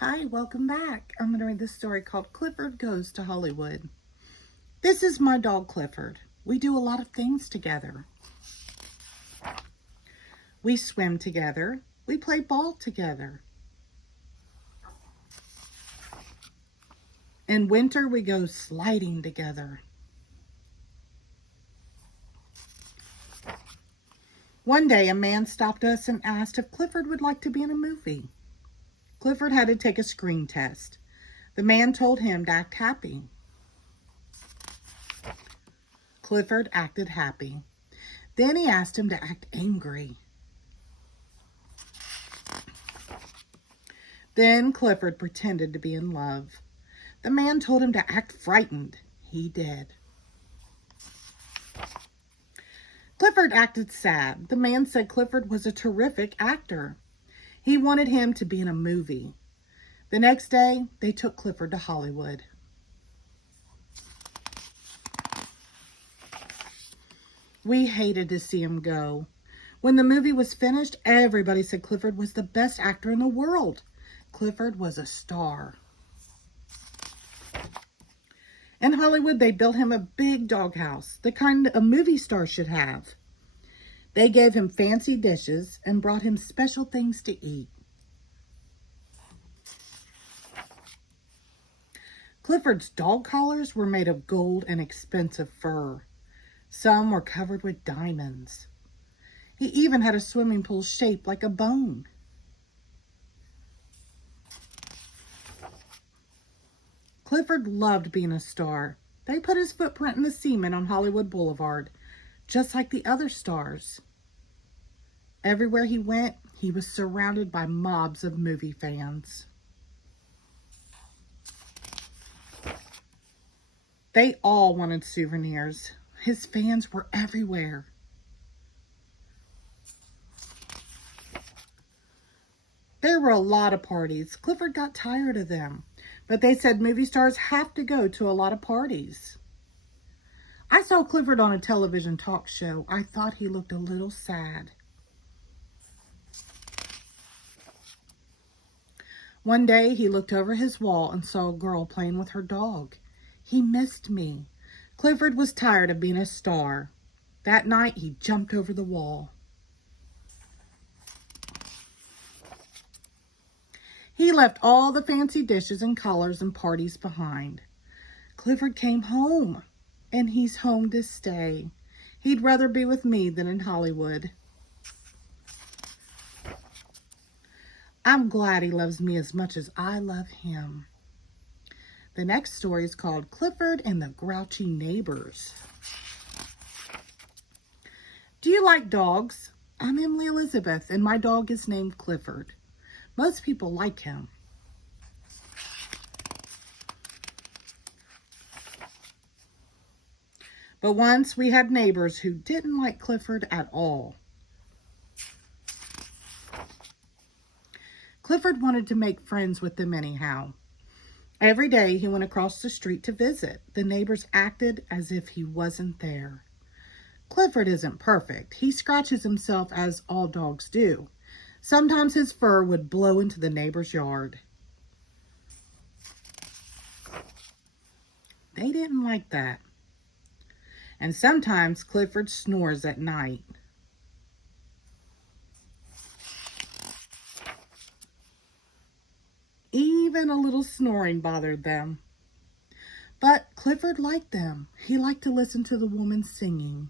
Hi, welcome back. I'm going to read this story called Clifford Goes to Hollywood. This is my dog Clifford. We do a lot of things together. We swim together. We play ball together. In winter, we go sliding together. One day, a man stopped us and asked if Clifford would like to be in a movie. Clifford had to take a screen test. The man told him to act happy. Clifford acted happy. Then he asked him to act angry. Then Clifford pretended to be in love. The man told him to act frightened. He did. Clifford acted sad. The man said Clifford was a terrific actor. He wanted him to be in a movie. The next day, they took Clifford to Hollywood. We hated to see him go. When the movie was finished, everybody said Clifford was the best actor in the world. Clifford was a star. In Hollywood, they built him a big doghouse, the kind a movie star should have. They gave him fancy dishes and brought him special things to eat. Clifford's dog collars were made of gold and expensive fur. Some were covered with diamonds. He even had a swimming pool shaped like a bone. Clifford loved being a star. They put his footprint in the cement on Hollywood Boulevard, just like the other stars. Everywhere he went, he was surrounded by mobs of movie fans. They all wanted souvenirs. His fans were everywhere. There were a lot of parties. Clifford got tired of them, but they said movie stars have to go to a lot of parties. I saw Clifford on a television talk show. I thought he looked a little sad. One day he looked over his wall and saw a girl playing with her dog. He missed me. Clifford was tired of being a star. That night he jumped over the wall. He left all the fancy dishes and collars and parties behind. Clifford came home, and he's home to stay. He'd rather be with me than in Hollywood. I'm glad he loves me as much as I love him. The next story is called Clifford and the Grouchy Neighbors. Do you like dogs? I'm Emily Elizabeth, and my dog is named Clifford. Most people like him. But once we had neighbors who didn't like Clifford at all. Clifford wanted to make friends with them anyhow. Every day he went across the street to visit. The neighbors acted as if he wasn't there. Clifford isn't perfect. He scratches himself as all dogs do. Sometimes his fur would blow into the neighbor's yard. They didn't like that. And sometimes Clifford snores at night. Even a little snoring bothered them. But Clifford liked them. He liked to listen to the woman singing.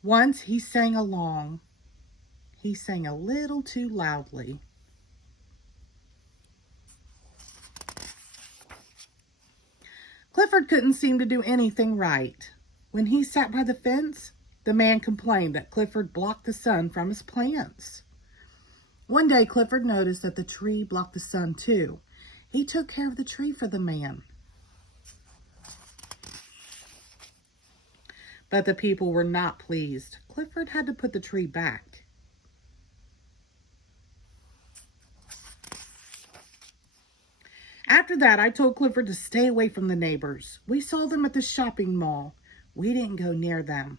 Once he sang along. He sang a little too loudly. Clifford couldn't seem to do anything right. When he sat by the fence, the man complained that Clifford blocked the sun from his plants. One day, Clifford noticed that the tree blocked the sun too. He took care of the tree for the man. But the people were not pleased. Clifford had to put the tree back. After that, I told Clifford to stay away from the neighbors. We saw them at the shopping mall. We didn't go near them.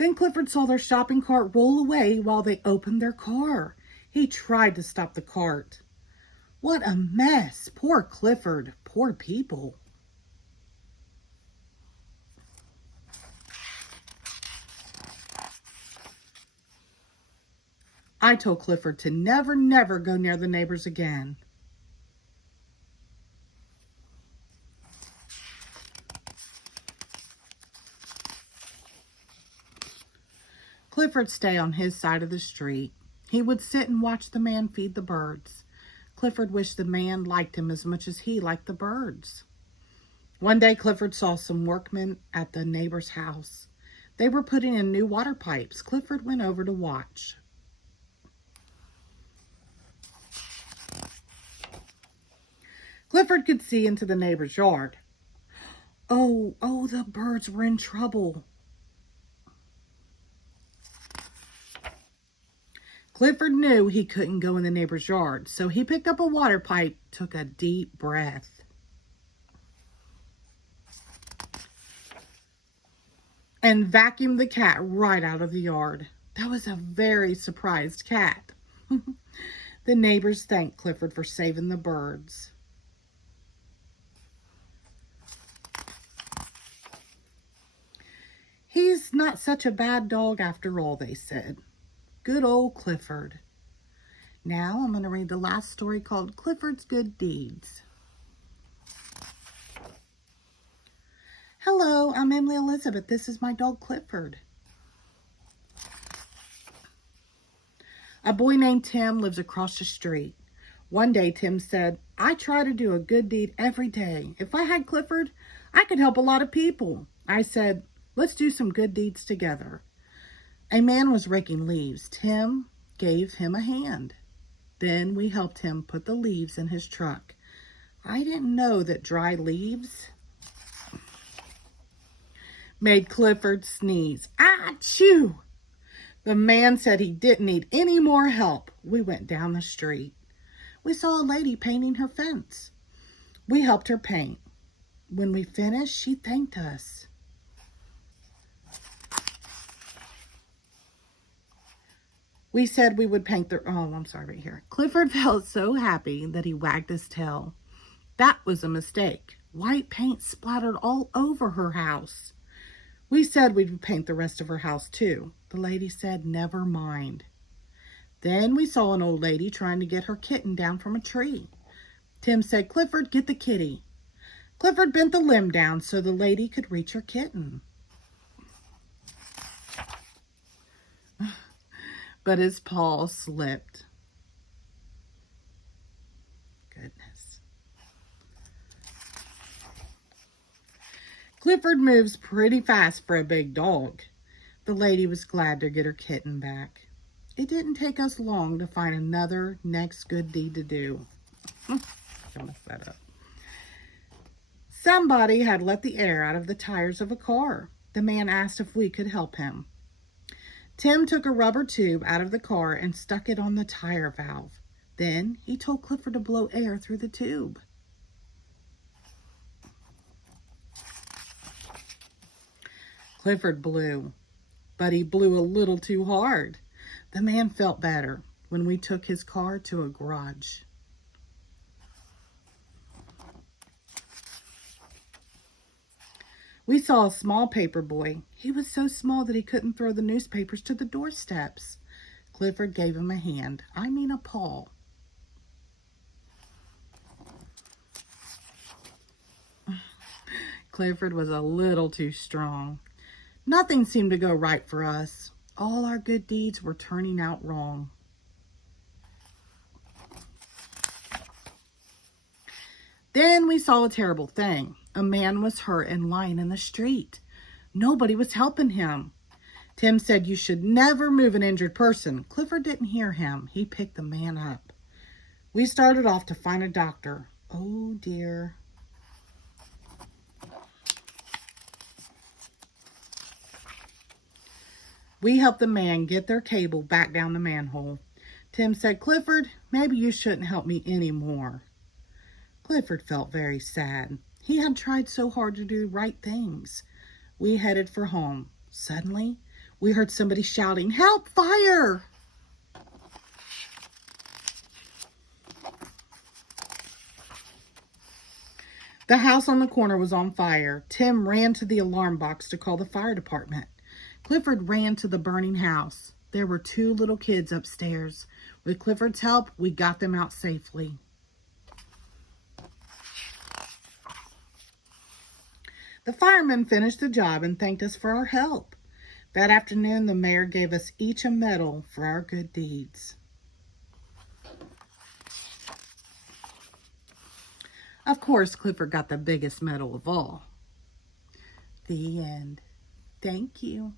Then Clifford saw their shopping cart roll away while they opened their car. He tried to stop the cart. What a mess! Poor Clifford. Poor people. I told Clifford to never, never go near the neighbors again. Clifford stayed on his side of the street. He would sit and watch the man feed the birds. Clifford wished the man liked him as much as he liked the birds. One day, Clifford saw some workmen at the neighbor's house. They were putting in new water pipes. Clifford went over to watch. Clifford could see into the neighbor's yard. Oh, the birds were in trouble. Clifford knew he couldn't go in the neighbor's yard, so he picked up a water pipe, took a deep breath, and vacuumed the cat right out of the yard. That was a very surprised cat. The neighbors thanked Clifford for saving the birds. He's not such a bad dog after all, they said. Good old Clifford. Now I'm going to read the last story called Clifford's Good Deeds. Hello, I'm Emily Elizabeth. This is my dog Clifford. A boy named Tim lives across the street. One day Tim said, I try to do a good deed every day. If I had Clifford, I could help a lot of people. I said, let's do some good deeds together. A man was raking leaves. Tim gave him a hand. Then we helped him put the leaves in his truck. I didn't know that dry leaves made Clifford sneeze. Achoo! The man said he didn't need any more help. We went down the street. We saw a lady painting her fence. We helped her paint. When we finished, she thanked us. We said we would paint the... Oh, I'm sorry, right here. Clifford felt so happy that he wagged his tail. That was a mistake. White paint splattered all over her house. We said we'd paint the rest of her house too. The lady said, never mind. Then we saw an old lady trying to get her kitten down from a tree. Tim said, Clifford, get the kitty. Clifford bent the limb down so the lady could reach her kitten. But his paw slipped. Goodness. Clifford moves pretty fast for a big dog. The lady was glad to get her kitten back. It didn't take us long to find another next good deed to do. Don't mess that up. Somebody had let the air out of the tires of a car. The man asked if we could help him. Tim took a rubber tube out of the car and stuck it on the tire valve. Then he told Clifford to blow air through the tube. Clifford blew, but he blew a little too hard. The man felt better when we took his car to a garage. We saw a small paper boy. He was so small that he couldn't throw the newspapers to the doorsteps. Clifford gave him a hand. I mean a paw. Clifford was a little too strong. Nothing seemed to go right for us. All our good deeds were turning out wrong. Then we saw a terrible thing. A man was hurt and lying in the street. Nobody was helping him. Tim said you should never move an injured person. Clifford didn't hear him. He picked the man up. We started off to find a doctor. Oh dear. We helped the man get their cable back down the manhole. Tim said, Clifford, maybe you shouldn't help me anymore. Clifford felt very sad. He had tried so hard to do right things. We headed for home. Suddenly, We heard somebody shouting, "Help, fire!" The house on the corner was on fire. Tim ran to the alarm box to call the fire department. Clifford ran to the burning house. There were 2 little kids upstairs. With Clifford's help, we got them out safely. The firemen finished the job and thanked us for our help. That afternoon, the mayor gave us each a medal for our good deeds. Of course, Clifford got the biggest medal of all. The end. Thank you.